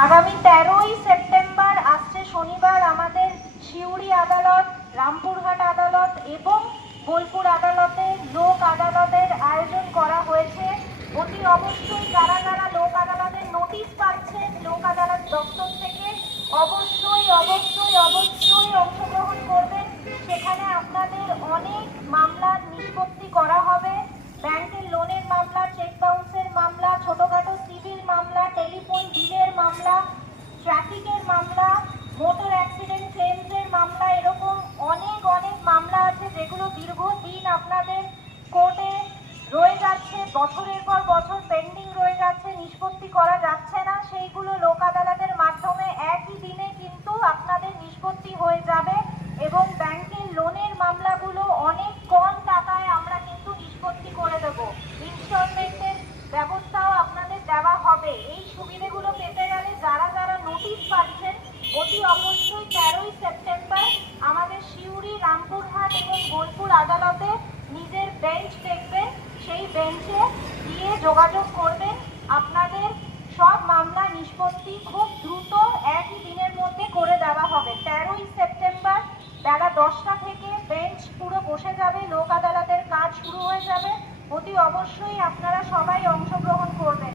আগামী তেরোই সেপ্টেম্বর আসছে শনিবার আমাদের সিউড়ি আদালত, রামপুরহাট আদালত এবং বোলপুর আদালতে লোক আদালতের আয়োজন করা হয়েছে। অতি অবশ্যই যারা যারা লোক আদালতের নোটিশ পাচ্ছেন, লোক আদালত দপ্তর থেকে, অবশ্যই অবশ্যই পর বছর পেন্ডিং রয়ে যাচ্ছে, নিষ্পত্তি করা যাচ্ছে না। সেইগুলো লোক আদালতের মাধ্যমে একই দিনে কিন্তু আপনাদের নিষ্পত্তি হয়ে যাবে এবং ব্যাংকের লোনের মামলাগুলো অনেক কম টাকায় আমরা কিন্তু নিষ্পত্তি করে দেব। ইনস্টলমেন্টের ব্যবস্থাও আপনাদের দেওয়া হবে। এই সুবিধেগুলো পেতে গেলে যারা যারা নোটিশ পাচ্ছেন, অতি অবশ্যই তেরোই সেপ্টেম্বর আমাদের সিউড়ি, রামপুরহাট এবং বোলপুর আদালতে নিজের বেঞ্চ দেখবেন। সেই বেঞ্চে যোগাযোগ করবেন। আপনাদের সব মামলা নিষ্পত্তি খুব দ্রুত একই দিনের মধ্যে করে দেওয়া হবে। তেরোই সেপ্টেম্বর বেলা দশটা থেকে বেঞ্চ পুরো বসে যাবে, লোক আদালতের কাজ শুরু হয়ে যাবে। অতি অবশ্যই আপনারা সবাই অংশগ্রহণ করবেন।